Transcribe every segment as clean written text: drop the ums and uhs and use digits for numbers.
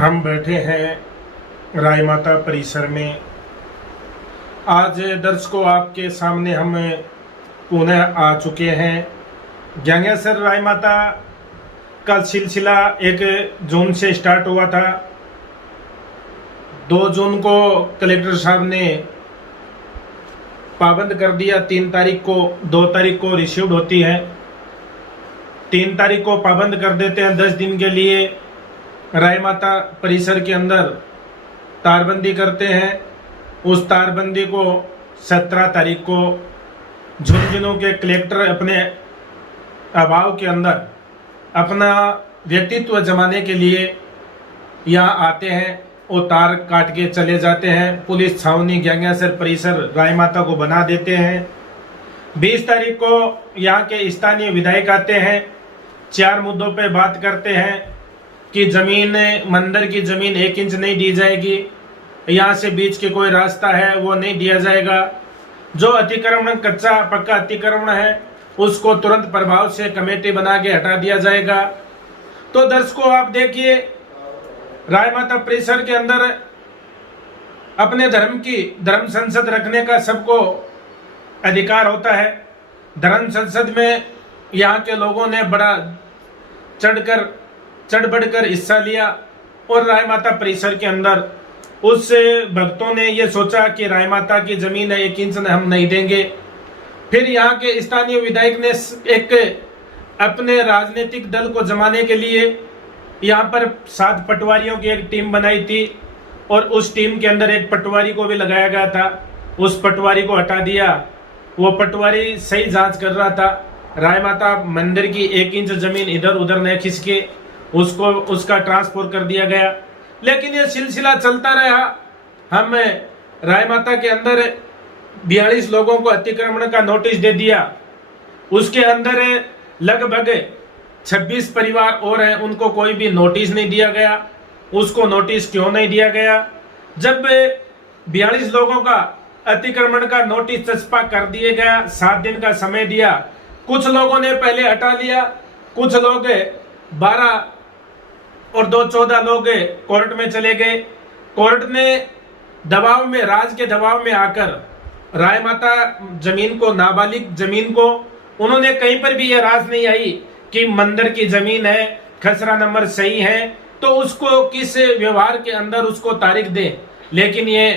हम बैठे हैं राय माता परिसर में। आज दर्शकों आपके सामने हम पुनः आ चुके हैं। ज्ञानेश्वर राय माता का सिलसिला 1 जून से स्टार्ट हुआ था। 2 जून को कलेक्टर साहब ने पाबंद कर दिया। 3 तारीख को 2 तारीख को रिसीव्ड होती है। 3 तारीख को पाबंद कर देते हैं। 10 दिन के लिए राय माता परिसर के अंदर तारबंदी करते हैं। उस तारबंदी को 17 तारीख को झुंझुनू के कलेक्टर अपने अभाव के अंदर अपना व्यक्तित्व जमाने के लिए यहाँ आते हैं और तार काट के चले जाते हैं। पुलिस छावनी ज्ञानेश्वर परिसर राय माता को बना देते हैं। 20 तारीख को यहाँ के स्थानीय विधायक आते हैं। 4 मुद्दों पे बात करते हैं कि जमीन, मंदिर की जमीन 1 इंच नहीं दी जाएगी। यहाँ से बीच के कोई रास्ता है वो नहीं दिया जाएगा। जो अतिक्रमण, कच्चा पक्का अतिक्रमण है, उसको तुरंत प्रभाव से कमेटी बना के हटा दिया जाएगा। तो दर्शकों आप देखिए, राय माता परिसर के अंदर अपने धर्म की धर्म संसद रखने का सबको अधिकार होता है। धर्म संसद में यहाँ के लोगों ने बड़ा चढ़ बढ़कर हिस्सा लिया और राय माता परिसर के अंदर उस भक्तों ने ये सोचा कि राय माता की जमीन 1 इंच हम नहीं देंगे। फिर यहाँ के स्थानीय विधायक ने एक अपने राजनीतिक दल को जमाने के लिए यहाँ पर 7 पटवारियों की एक टीम बनाई थी और उस टीम के अंदर एक पटवारी को भी लगाया गया था। उस पटवारी को हटा दिया। वो पटवारी सही जांच कर रहा था। राय माता मंदिर की 1 इंच जमीन इधर उधर न खिसके उसका ट्रांसफर कर दिया गया। लेकिन ये सिलसिला चलता रहा। हम राय माता के अंदर 42 लोगों को अतिक्रमण का नोटिस दे दिया। उसके अंदर लगभग 26 परिवार और हैं, उनको कोई भी नोटिस नहीं दिया गया। उसको नोटिस क्यों नहीं दिया गया? जब 42 लोगों का अतिक्रमण का नोटिस चस्पा कर दिया गया, 7 दिन का समय दिया। कुछ लोगों ने पहले हटा लिया, कुछ लोग 12 और 2 14 लोग कोर्ट में चले गए। कोर्ट ने दबाव में, राज के दबाव में आकर राय माता जमीन को, नाबालिग जमीन को, उन्होंने कहीं पर भी यह राज नहीं आई कि मंदिर की जमीन है, खसरा नंबर सही है तो उसको किस व्यवहार के अंदर उसको तारीख दें। लेकिन ये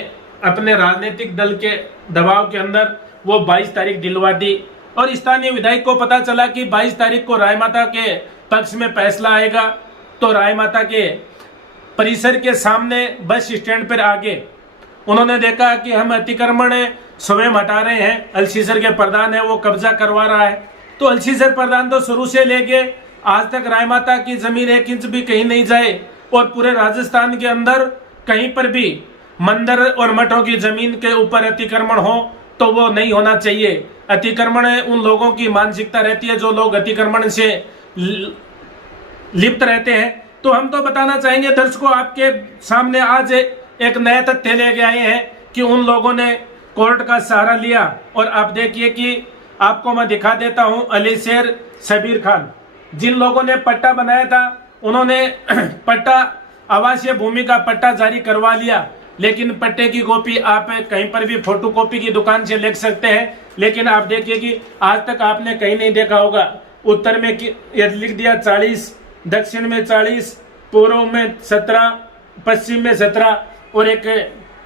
अपने राजनीतिक दल के दबाव के अंदर वो 22 तारीख दिलवा दी और स्थानीय विधायक को पता चला कि 22 तारीख को राय माता के पक्ष में फैसला आएगा। तो राय माता के परिसर के सामने बस स्टैंड पर आगे उन्होंने देखा कि हम अतिक्रमण स्वयं हटा रहे हैं। अलसीसर के प्रधान है वो कब्जा करवा रहा है। तो अलसीसर प्रधान तो शुरू से लेके आज तक राय माता की जमीन 1 इंच भी कहीं नहीं जाए और पूरे राजस्थान के अंदर कहीं पर भी मंदिर और मठों की जमीन के ऊपर अतिक्रमण हो तो वो नहीं होना चाहिए। अतिक्रमण उन लोगों की मानसिकता रहती है जो लोग अतिक्रमण से लिप्त रहते हैं। तो हम तो बताना चाहेंगे दर्शकों आपके सामने आज एक नया तथ्य लेके आए हैं कि उन लोगों ने कोर्ट का सहारा लिया। और आप देखिए कि आपको मैं दिखा देता हूं, अलीशेर शबीर खान, जिन लोगों ने पट्टा बनाया था उन्होंने पट्टा, आवासीय भूमि का पट्टा जारी करवा लिया। लेकिन पट्टे की कॉपी आप कहीं पर भी फोटोकॉपी की दुकान से ले सकते हैं। लेकिन आप देखिए कि आज तक आपने कहीं नहीं देखा होगा। उत्तर में लिख दिया 40, दक्षिण में 40, पूर्व में 17, पश्चिम में 17 और एक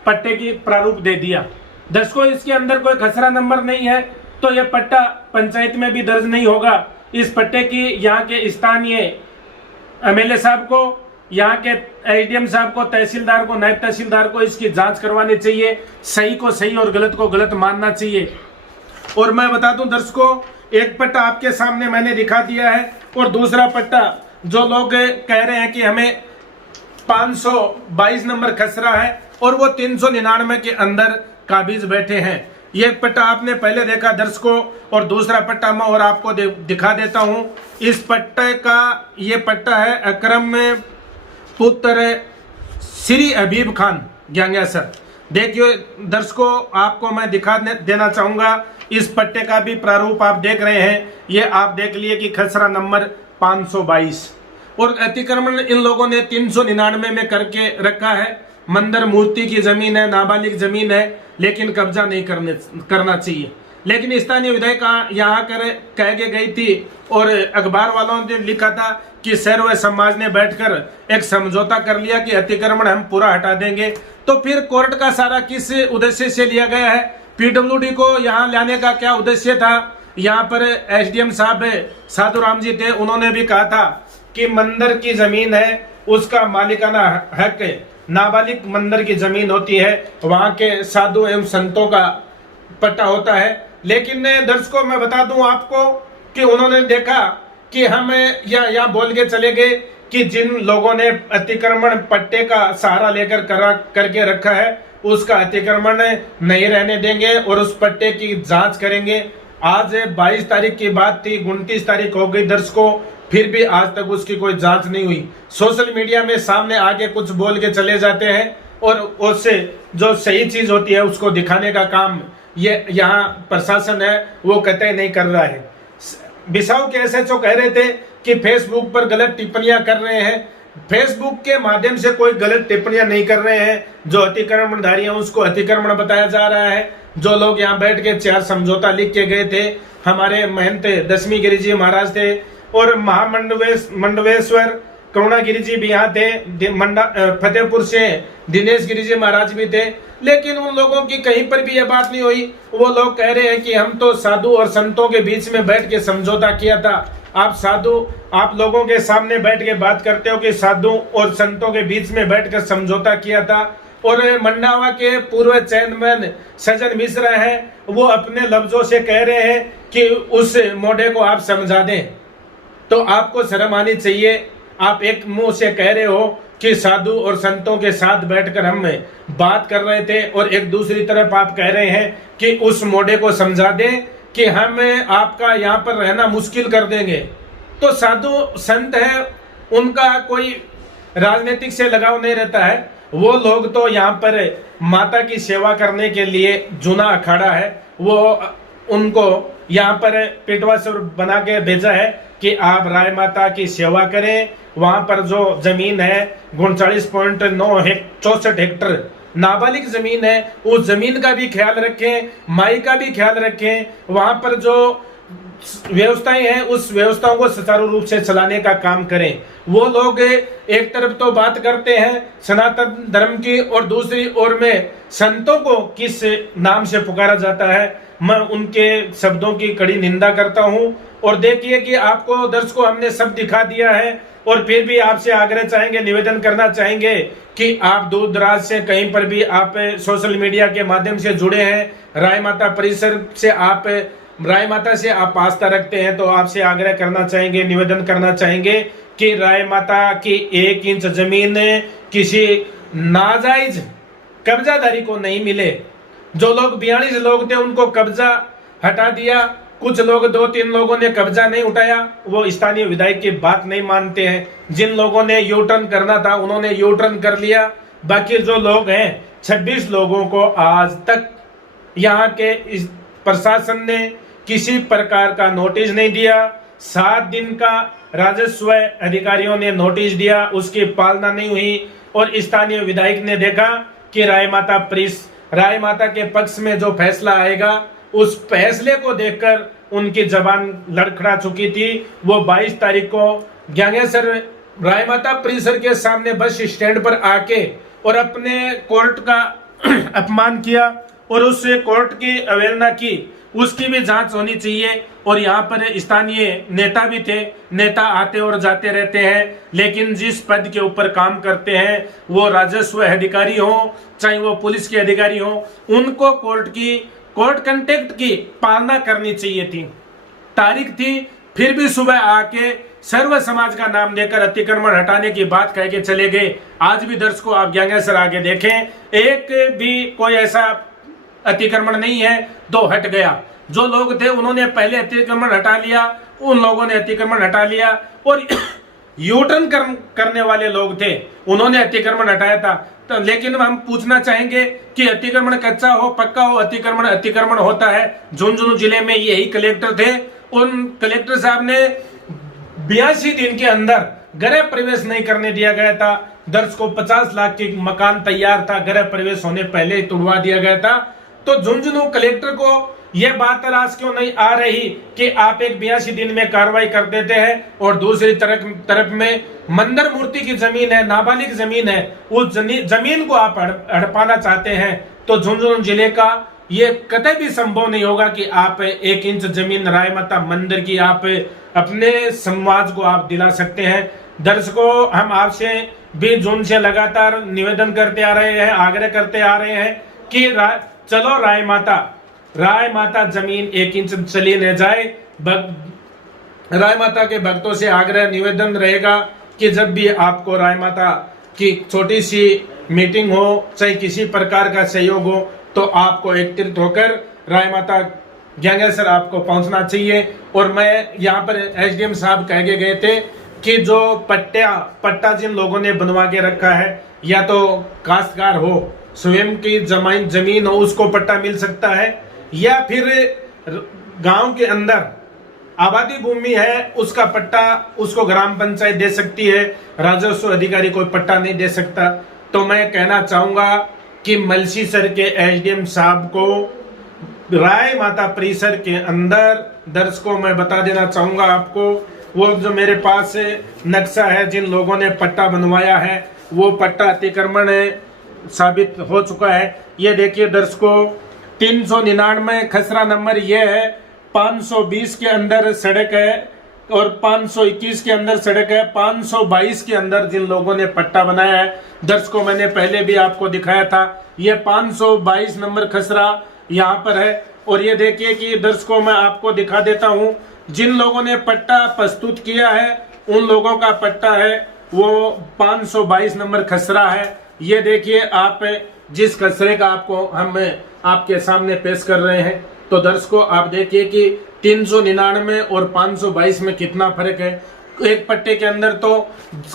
पट्टे की प्रारूप दे दिया। दर्शकों इसके अंदर कोई खसरा नंबर नहीं है तो यह पट्टा पंचायत में भी दर्ज नहीं होगा। इस पट्टे की यहाँ के स्थानीय एमएलए साहब को, यहाँ के एडीएम साहब को, तहसीलदार को, नायब तहसीलदार को इसकी जांच करवानी चाहिए। सही को सही और गलत को गलत मानना चाहिए। और मैं बता दूं दर्शकों, एक पट्टा आपके सामने मैंने दिखा दिया है और दूसरा पट्टा जो लोग कह रहे हैं कि हमें 522 नंबर खसरा है और वो 399 के अंदर काबिज बैठे हैं। ये पट्टा आपने पहले देखा दर्शकों, और दूसरा पट्टा मैं और आपको दिखा देता हूं। इस पट्टे का ये पट्टा है अकरम पुत्र श्री हबीब खान ज्ञानेश्वर। देखिए दर्शकों आपको मैं दिखा देना चाहूंगा। इस पट्टे का भी प्रारूप आप देख रहे हैं। ये आप देख लिए कि खसरा नंबर 522 और अतिक्रमण इन लोगों ने 399 में करके रखा है। मंदिर मूर्ति की जमीन है, नाबालिग जमीन है, लेकिन कब्जा नहीं करना चाहिए। लेकिन स्थानीय विधायक यहाँ कह के गई थी और अखबार वालों ने लिखा था कि सर्व समाज ने बैठकर एक समझौता कर लिया कि अतिक्रमण हम पूरा हटा देंगे। तो फिर कोर्ट का सारा किस उद्देश्य से लिया गया है? पीडब्ल्यूडी को यहाँ लाने का क्या उद्देश्य था? यहाँ पर एसडीएम साहब साधु राम जी थे, उन्होंने भी कहा था कि मंदिर की जमीन है उसका मालिकाना हक है, नाबालिग मंदिर की जमीन होती है, वहां के साधु एवं संतों का पट्टा होता है। लेकिन दर्शकों मैं बता दूं आपको कि उन्होंने देखा कि हम यहाँ बोल के चले गए कि जिन लोगों ने अतिक्रमण पट्टे का सहारा लेकर करके रखा है उसका अतिक्रमण नहीं रहने देंगे और उस पट्टे की जांच करेंगे। आज 22 तारीख की बात थी, 29 तारीख हो गई दर्शकों, फिर भी आज तक उसकी कोई जांच नहीं हुई। सोशल मीडिया में सामने आके कुछ बोल के चले जाते हैं और उससे जो सही चीज होती है उसको दिखाने का काम ये यहाँ प्रशासन है वो कतई नहीं कर रहा है। बिसाऊ के एसएचओ कह रहे थे कि फेसबुक पर गलत टिप्पणियां कर रहे हैं। फेसबुक के माध्यम से कोई गलत टिप्पणियां नहीं कर रहे हैं। जो अतिक्रमणधारी हैं उसको अतिक्रमण बताया जा रहा है। जो लोग यहाँ बैठ के 4 समझौता लिख के गए थे, हमारे महंत 10वीं गिरी जी महाराज थे और मंडवेश्वर करुणागिरी जी भी यहाँ थे, फतेहपुर से दिनेश गिरी जी महाराज भी थे। लेकिन उन लोगों की कहीं पर भी यह बात नहीं हुई। वो लोग कह रहे हैं कि हम तो साधु और संतों के बीच में बैठ के समझौता किया था। आप लोगों के सामने बैठ के बात करते हो कि साधु और संतों के बीच में बैठकर समझौता किया था। और मंडावा के पूर्व चेयरमैन सज्जन मिश्रा है, वो अपने लफ्जों से कह रहे हैं कि उस मोडे को आप समझा दें। तो आपको शर्म आनी चाहिए। आप एक मुंह से कह रहे हो कि साधु और संतों के साथ बैठकर हम बात कर रहे थे और एक दूसरी तरफ आप कह रहे हैं कि उस मोडे को समझा दें कि हम आपका यहाँ पर रहना मुश्किल कर देंगे। तो साधु संत है, उनका कोई राजनीतिक से लगाव नहीं रहता है। वो लोग तो यहाँ पर माता की सेवा करने के लिए जूना अखाड़ा है, वो उनको यहाँ पर पिटवासुर बना के भेजा है कि आप राय माता की सेवा करें। वहां पर जो जमीन है 39.64 हेक्टर नाबालिग जमीन है, उस जमीन का भी ख्याल रखें, माई का भी ख्याल रखें। वहां पर जो व्यवस्थाएं हैं उस व्यवस्थाओं को सुचारू रूप से चलाने का काम करें। वो लोग एक तरफ तो बात करते हैं सनातन धर्म की और दूसरी ओर में संतों को किस नाम से पुकारा जाता है, मैं उनके शब्दों की कड़ी निंदा करता हूं। और देखिए कि आपको दर्शकों हमने सब दिखा दिया है और फिर भी आपसे आग्रह चाहेंगे, निवेदन करना चाहेंगे कि आप दूर दराज से कहीं पर भी आप सोशल मीडिया के माध्यम से जुड़े हैं, राय माता परिसर से आप राय माता से आप आस्था रखते हैं, तो आपसे आग्रह करना चाहेंगे, निवेदन करना चाहेंगे कि राय माता की 1 इंच जमीन किसी नाजायज कब्जाधारी को नहीं मिले। जो लोग 42 लोग थे उनको कब्जा हटा दिया, कुछ लोग 2-3 लोगों ने कब्जा नहीं उठाया, वो स्थानीय विधायक की बात नहीं मानते हैं। जिन लोगों ने यू टर्न करना था उन्होंने यू टर्न कर लिया। बाकी जो लोग हैं 26 लोगों को आज तक यहाँ के प्रशासन ने किसी प्रकार का नोटिस नहीं दिया। 7 दिन का राजस्व अधिकारियों ने नोटिस दिया, उसकी पालना नहीं हुई और स्थानीय विधायक ने देखा कि राय माता के पक्ष में जो फैसला आएगा उस फैसले को देखकर उनकी जबान लड़खड़ा चुकी थी। वो 22 तारीख को ज्ञानेश्वर राय माता परिसर के सामने बस स्टैंड पर आके और अपने कोर्ट का अपमान किया और उस कोर्ट की अवहेलना की, उसकी भी जांच होनी चाहिए। और यहाँ पर स्थानीय नेता भी थे, नेता आते और जाते रहते हैं, लेकिन जिस पद के ऊपर काम करते हैं वो राजस्व अधिकारी हो चाहे वो पुलिस के अधिकारी हो, उनको कोर्ट कंटेक्ट की पालना करनी चाहिए थी। तारीख थी, फिर भी सुबह आके सर्व समाज का नाम लेकर अतिक्रमण हटाने की बात कह के चले गए। आज भी दर्शकों आप ज्ञानेश्वर आगे देखें, एक भी कोई ऐसा अतिक्रमण नहीं है तो हट गया। जो लोग थे उन्होंने पहले अतिक्रमण हटा लिया, उन लोगों ने अतिक्रमण हटा लिया और यूटर्न करने वाले लोग थे उन्होंने अतिक्रमण हटाया था। तो लेकिन हम पूछना चाहेंगे कि अतिक्रमण कच्चा हो पक्का हो, अतिक्रमण होता है। झुंझुनू जिले में यही कलेक्टर थे, उन कलेक्टर साहब ने 82 दिन के अंदर गृह प्रवेश नहीं करने दिया गया था। दर्ज को 50 लाख की मकान तैयार था, गृह प्रवेश होने पहले ही तुड़वा दिया गया था। तो झुंझुनू कलेक्टर को यह बात तलाश क्यों नहीं आ रही कि आप एक 82 दिन में कार्रवाई कर देते हैं और दूसरी तरफ में मंदिर मूर्ति की जमीन है, नाबालिग जमीन है, उस जमीन को आप हड़पाना चाहते हैं। तो झुंझुनू जिले का ये कतई भी संभव नहीं होगा कि आप 1 इंच जमीन राय माता मंदिर की आप अपने समाज को आप दिला सकते हैं। दर्शकों, हम आपसे 20 जून से लगातार निवेदन करते आ रहे हैं, आग्रह करते आ रहे हैं कि चलो राय माता जमीन 1 इंच चली न जाए। राय माता के भक्तों से आग्रह निवेदन रहेगा कि जब भी आपको राय माता की छोटी सी मीटिंग हो, चाहे किसी प्रकार का सहयोग हो, तो आपको एकत्रित होकर राय माता गैंगेसर आपको पहुंचना चाहिए। और मैं यहाँ पर एसडीएम साहब कह के गए थे कि जो पट्टा जिन लोगों ने बनवा के रखा है, या तो काश्तकार हो, स्वयं की जमीन हो, उसको पट्टा मिल सकता है, या फिर गांव के अंदर आबादी भूमि है उसका पट्टा उसको ग्राम पंचायत दे सकती है, राजस्व अधिकारी कोई पट्टा नहीं दे सकता। तो मैं कहना चाहूंगा कि मलसीसर के एसडीएम साहब को राय माता परिसर के अंदर, दर्शकों मैं बता देना चाहूंगा आपको, वो जो मेरे पास नक्शा है जिन लोगों ने पट्टा बनवाया है, वो पट्टा अतिक्रमण साबित हो चुका है। ये देखिए दर्शकों, 399 खसरा नंबर ये है, 520 के अंदर सड़क है और 521 के अंदर सड़क है, 522 के अंदर जिन लोगों ने पट्टा बनाया है, दर्शकों मैंने पहले भी आपको दिखाया था, ये 522 नंबर खसरा यहाँ पर है। और ये देखिए कि दर्शकों मैं आपको दिखा देता हूँ, जिन लोगों ने पट्टा प्रस्तुत किया है उन लोगों का पट्टा है वो 522 नंबर खसरा है। ये देखिए आप, जिस खसरे का आपको हम आपके सामने पेश कर रहे हैं, तो दर्शकों आप देखिए कि 399 और 522 में कितना फर्क है। एक पट्टे के अंदर तो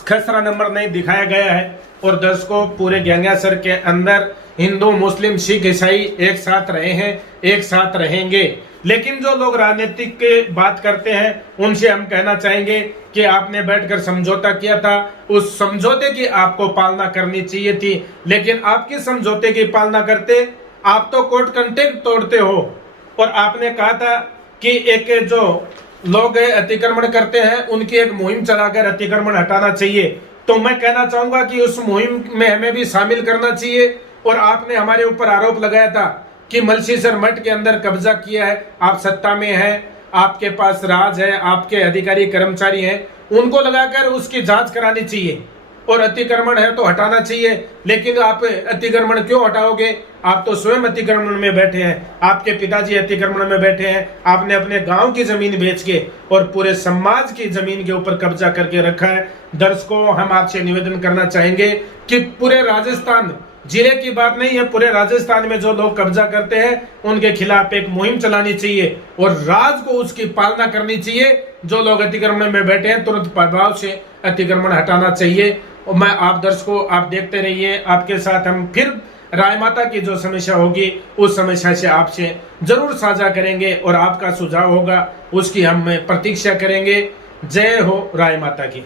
खसरा नंबर नहीं दिखाया गया है। और दर्शकों, पूरे गैंगासर के अंदर हिंदू, मुस्लिम, सिख, ईसाई एक साथ रहे हैं, एक साथ रहेंगे। लेकिन जो लोग राजनीतिक के बात करते हैं उनसे हम कहना चाहेंगे कि आपने बैठकर समझौता किया था, उस समझौते की आपको पालना करनी चाहिए थी। लेकिन आपके समझौते की पालना करते आप तो कोर्ट कंटेक्ट तोड़ते हो। और आपने कहा था कि एक जो लोग अतिक्रमण करते हैं उनकी एक मुहिम चलाकर अतिक्रमण हटाना चाहिए। तो मैं कहना चाहूंगा कि उस मुहिम में हमें भी शामिल करना चाहिए। और आपने हमारे ऊपर आरोप लगाया था कि मलसीसर मठ के अंदर कब्जा किया है, आप सत्ता में हैं, आपके पास राज है, आपके अधिकारी कर्मचारी हैं, उनको लगाकर उसकी जांच करानी चाहिए और अतिक्रमण है तो हटाना चाहिए। लेकिन आप अतिक्रमण क्यों हटाओगे? आप तो स्वयं अतिक्रमण में बैठे हैं, आपके पिताजी अतिक्रमण में बैठे हैं, आपने अपने गांव की जमीन बेच के और पूरे समाज की जमीन के ऊपर कब्जा करके रखा है। दर्शकों, हम आपसे निवेदन करना चाहेंगे कि पूरे राजस्थान, जिले की बात नहीं है, पूरे राजस्थान में जो लोग कब्जा करते हैं उनके खिलाफ एक मुहिम चलानी चाहिए और राज को उसकी पालना करनी चाहिए। जो लोग अतिक्रमण में बैठे हैं तुरंत प्रभाव से अतिक्रमण हटाना चाहिए। और मैं आप दर्शकों, आप देखते रहिए, आपके साथ हम फिर राय माता की जो समस्या होगी उस समस्या से आपसे जरूर साझा करेंगे और आपका सुझाव होगा उसकी हम प्रतीक्षा करेंगे। जय हो राय माता की।